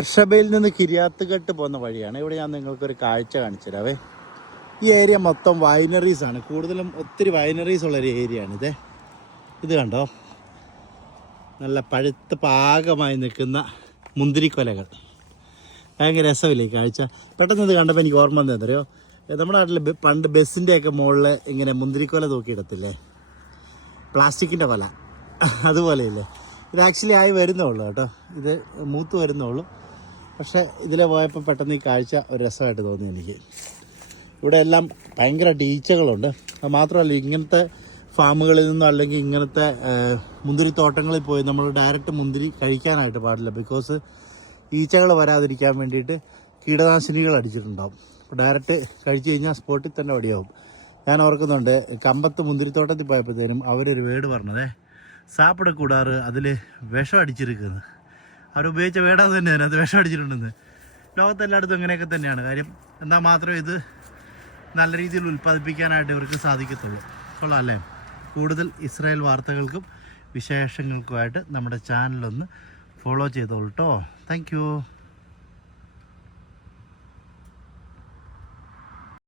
ബർഷബയിൽ നിന്ന് കിരിയാത്തുകെട്ട് പോകുന്ന വഴിയാണ്. ഇവിടെ ഞാൻ നിങ്ങൾക്കൊരു കാഴ്ച കാണിച്ചുതരാവേ. ഈ ഏരിയ മൊത്തം വൈനറീസ് ആണ്. കൂടുതലും ഒത്തിരി വൈനറീസ് ഉള്ളൊരു ഏരിയ ആണ് ഇതേ. ഇത് കണ്ടോ? നല്ല പഴുത്ത പാകമായി നിൽക്കുന്ന മുന്തിരിക്കൊലകൾ. ഭയങ്കര രസമില്ലേ കാഴ്ച? പെട്ടെന്ന് ഇത് കണ്ടപ്പോൾ എനിക്ക് ഓർമ്മ എന്താ അറിയോ നമ്മുടെ നാട്ടിൽ പണ്ട് ബസ്സിന്റെയൊക്കെ മുകളിൽ ഇങ്ങനെ മുന്തിരിക്കൊല തൂക്കിയിടത്തില്ലേ? പ്ലാസ്റ്റിക്കിന്റെ കൊല. അതുപോലെയില്ലേ? ഇത് ആക്ച്വലി ആയി വരുന്നേ ഉള്ളൂ കേട്ടോ. ഇത് മൂത്ത് വരുന്നേ ഉള്ളൂ. പക്ഷേ ഇതിലെ പോയപ്പോൾ പെട്ടെന്ന് ഈ കാഴ്ച ഒരു രസമായിട്ട് തോന്നി എനിക്ക്. ഇവിടെ എല്ലാം ഭയങ്കര ഈച്ചകളുണ്ട് അത് മാത്രമല്ല ഇങ്ങനത്തെ ഫാമുകളിൽ നിന്നോ അല്ലെങ്കിൽ ഇങ്ങനത്തെ മുന്തിരിത്തോട്ടങ്ങളിൽ പോയി നമ്മൾ ഡയറക്റ്റ് മുന്തിരി കഴിക്കാനായിട്ട് പാടില്ല. ബിക്കോസ് ഈച്ചകൾ വരാതിരിക്കാൻ വേണ്ടിയിട്ട് കീടനാശിനികൾ അടിച്ചിട്ടുണ്ടാവും. ഡയറക്റ്റ് കഴിച്ചു കഴിഞ്ഞാൽ സ്പോട്ടിൽ തന്നെ വടിയാവും. ഞാൻ ഓർക്കുന്നുണ്ട് കമ്പത്ത് മുന്തിരിത്തോട്ടത്തിൽ പോയപ്പോഴത്തേനും അവരൊരു വേട് പറഞ്ഞതേ സാപ്പിടക്കൂടാറ് അതിൽ വിഷം അടിച്ചിരിക്കുന്നത് അവരുപയോഗിച്ച വേടാന്ന് തന്നെ അതിനകത്ത് വിഷം അടിച്ചിട്ടുണ്ടെന്ന്. ലോകത്തെല്ലായിടത്തും ഇങ്ങനെയൊക്കെ തന്നെയാണ്. കാര്യം എന്നാൽ മാത്രമേ ഇത് നല്ല രീതിയിൽ ഉൽപ്പാദിപ്പിക്കാനായിട്ട് ഇവർക്ക് സാധിക്കത്തുള്ളൂ. കൊള്ളാം അല്ലേ കൂടുതൽ ഇസ്രായേൽ വാർത്തകൾക്കും വിശേഷങ്ങൾക്കുമായിട്ട് നമ്മുടെ ചാനലൊന്ന് ഫോളോ ചെയ്തോളൂ കേട്ടോ താങ്ക്